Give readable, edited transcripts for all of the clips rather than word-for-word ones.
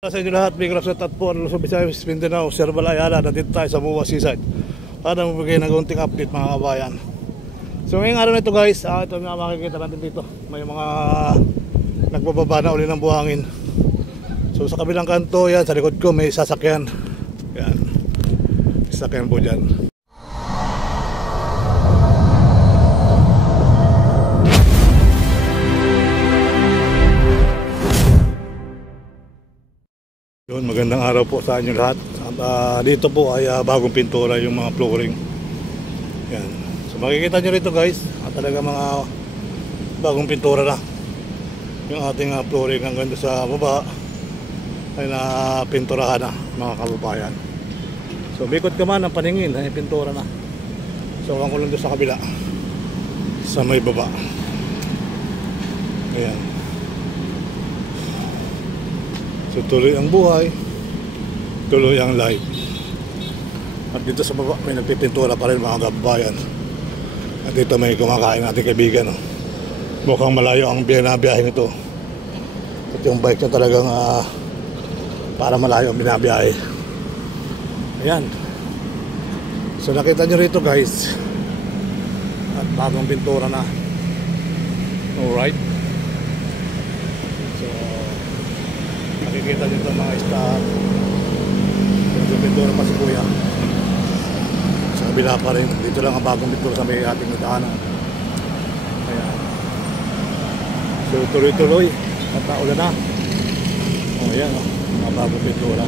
Sa inyo lahat, big rap sa Tatpo, Luzon, Visayas, Mindanao, Sir Balayala, nandito tayo sa Muwa Seaside para magbigay ng konting update mga kabayan. So ngayong araw na ito guys, ito yung makikita natin dito, may mga nagbababa na uli ng buhangin. So sa kabilang kanto, yan, sa likod ko may sasakyan. Yan, sasakyan po dyan. Yun, magandang araw po sa inyo lahat. Dito po ay bagong pintura yung mga flooring. Yan. So makikita nyo rito guys, talaga mga bagong pintura na yung ating flooring hanggang sa baba ay napinturahan na mga kababayan. So bikot ka man ang paningin ay pintura na. So ang ko lang doon sa kabila sa may baba. Ayan. So tuloy ang buhay, tuloy ang life. At dito sa baba may nagpipintura pa rin mga kababayan. At dito may kumakain natin kaibigan. Mukhang malayo ang binabiyahe nito. At yung bike niya talagang para malayo ang binabiyahe. Ayan. So nakita nyo rito guys. At bagong pintura na. Alright. Nakikita nyo ito mga staff. Yung pintura pa si kuya. Sa kabila pa rin. Dito lang ang bagong pintura sa may ating nadaanan. Ayan. So tuloy-tuloy. At naulan na. O ayan o. Mga bagong pintura.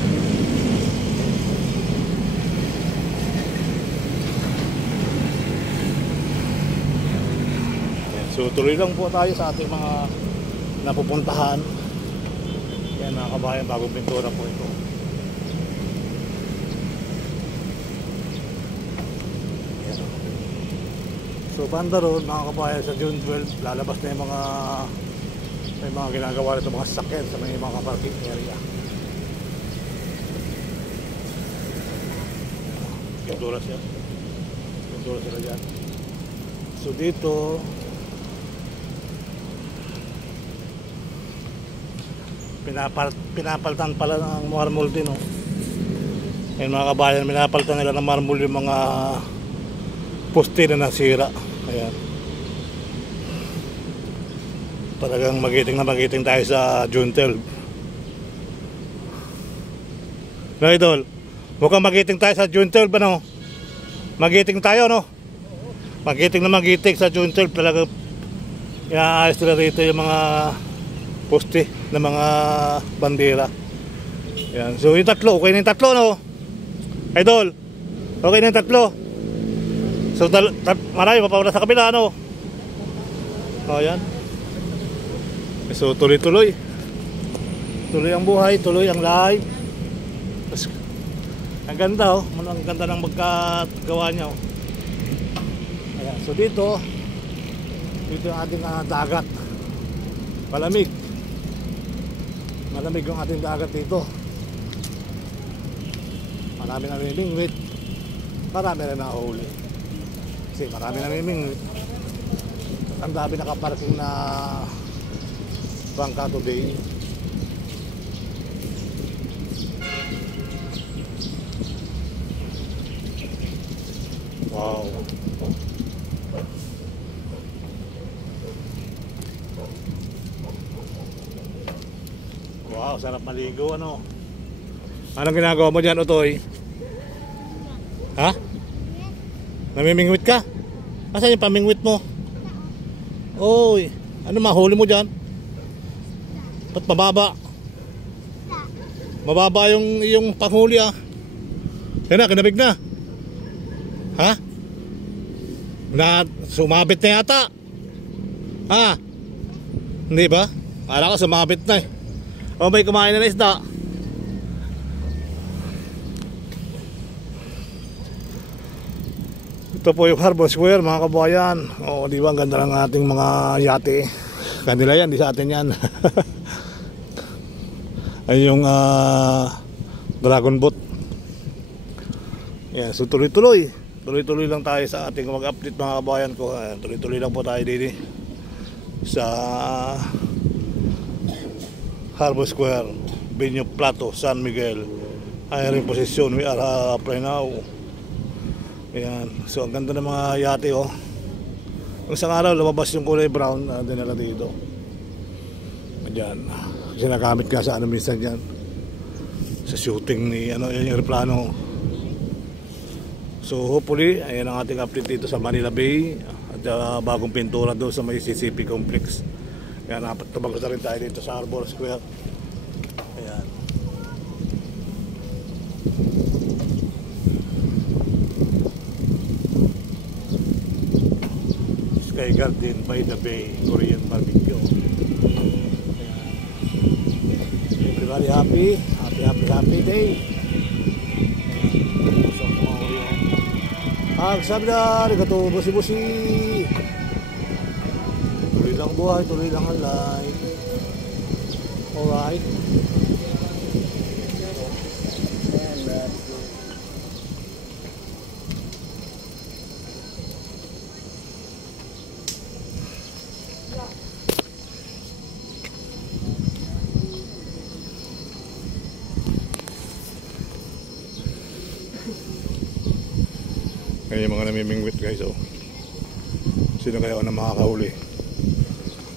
Ayan. So tuloy lang po tayo sa ating mga napupuntahan. Yan mga kabayan, bagong pintura po ito. Yan. So banda roon mga kabayan, sa June 12 lalabas na yung may mga ginagawa rito mga sasakyan sa may mga parking area. Pintura sila dyan. So dito pinapaltan pala ng marmol din oh. Ayun mga kabayan, pinapaltan nila ng marmol yung mga poste na nasira. Ayan. Talagang magiting tayo sa June 12. No idol, mukhang magiting tayo sa June 12 ano? Magiting tayo no? Magiting sa June 12. Talagang inaayos nila rito yung mga poste ng mga bandera. Yan. So yung tatlo, okay na yung tatlo no? Idol, okay na yung tatlo. So marami pa sa kabila no? O yan. So tuloy-tuloy. Tuloy ang buhay, tuloy ang life. Ang ganda oh. Ang ganda ng magkagawa niya oh. Ayan. So dito yung ating dagat. Malamig yung ating dagat dito. Marami na namimingwit. Marami na nahuli. Kasi marami na namimingwit. Ang dami nakaparking na bangka today. Wow. Wow, sarap maligo ano. Anong ginagawa mo dyan, Otoy? Ha? Namimingwit ka? Asan yung pamingwit mo? Oy, ano mahuli mo dyan? Ba't mababa? Mababa yung panghuli ah. Yan na, kinabig na. Ha? Sumabit na yata. Ha? Hindi ba? Akala ko sumabit na eh. O may kumain na isda. Ito po yung Harbor Square mga kabayan. O di ba ang ganda ng ating mga yate. Kanila yan, di sa atin yan. Ay yung Dragon Boat. Yan, so tuloy-tuloy. Tuloy-tuloy lang tayo sa ating mag-update mga kabayan ko. Tuloy-tuloy lang po tayo dito sa Harbor Square. Benio Plato, San Miguel. Hiring position, we are apply now. Ayan. So ang ganda ng mga yate oh. Nung isang araw lumabas yung kulay brown na dinala dito. Ayan. Kasi nagamit ka sa ano minsan dyan. Sa shooting ni ano yung aeroplano. So hopefully ayan ang ating update dito sa Manila Bay. At bagong pintura doon sa may CCP complex. Kaya napatubag na rin tayo dito sa Harbor Square. Ayan. Sky Garden by the Bay, Korean barbecue. Everybody happy day. So, sabi na, arigato, busi-busi. Tuloy lang buhay, tuloy lang ang life. Alright. Ayan yung mga namimingwit guys oh. Sino kaya ako na makakahuli?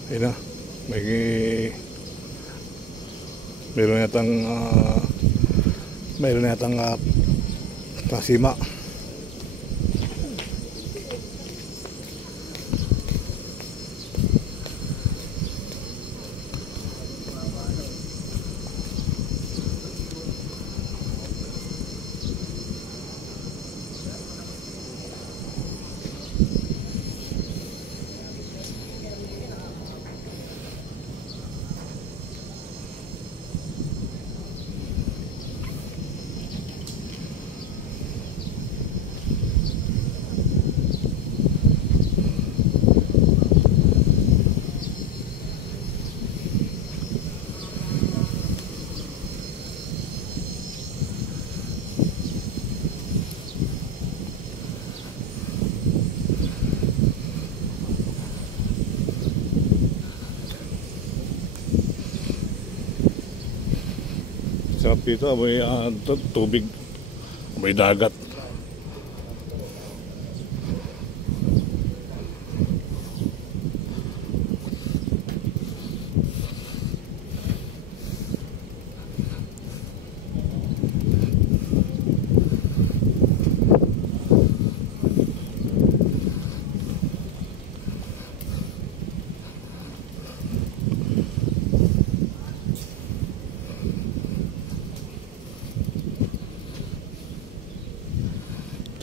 Ayun na. Mayroon yatang pasima. Sarap dito, may tubig, may dagat.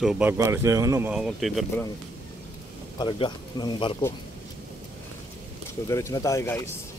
So bago alis na yung mga container ba ng karga ng barko. So diretso na tayo guys.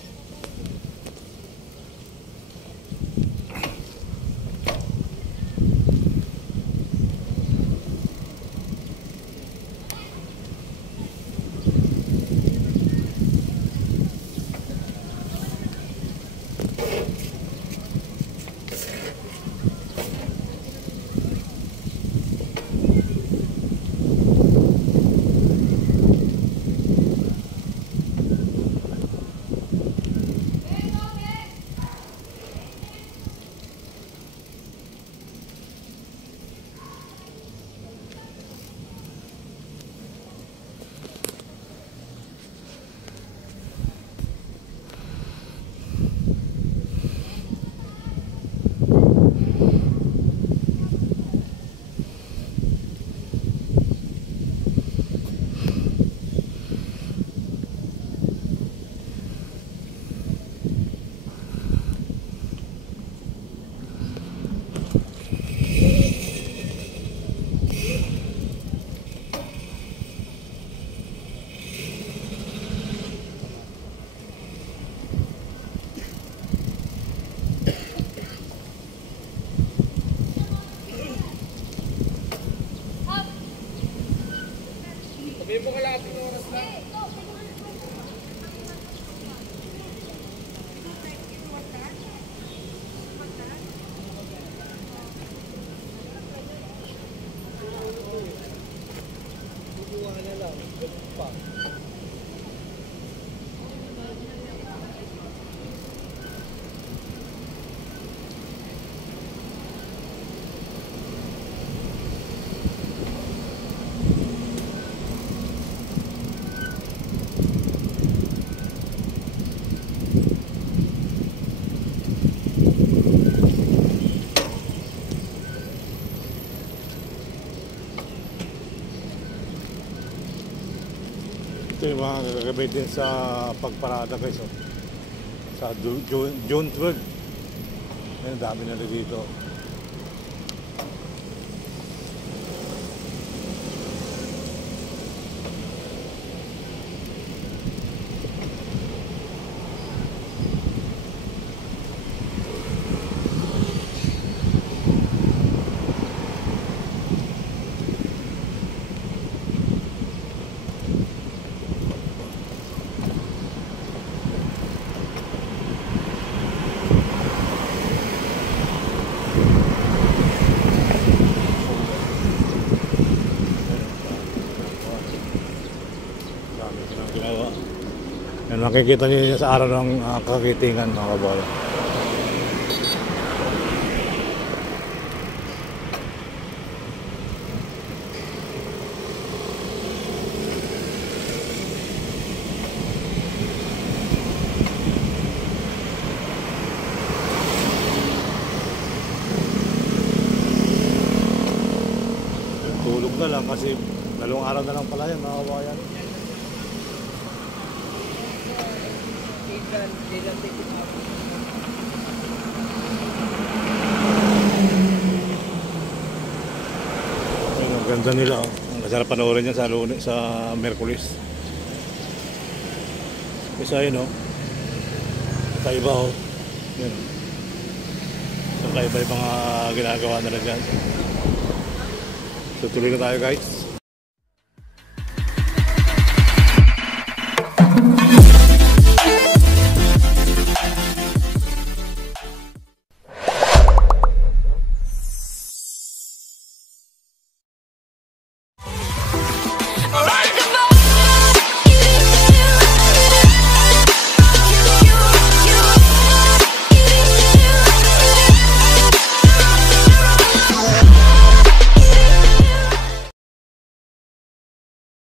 mga gagamitin sa pagparada guys. Oh. Sa June 12. Ayun, dami na dito. Yan, makikita niyo sa araw ng kagitingan mga kabayan. Tulog na lang kasi 2 araw na lang pala yan mga kabayan. Ang ganda nila, oh. Ang sarap panoorin yan sa Lunes, sa Merkulis. Isa yun, oh. Sa iba, oh. Yan. Sa iba yung mga ginagawa nila dyan. So tuloy na tayo guys.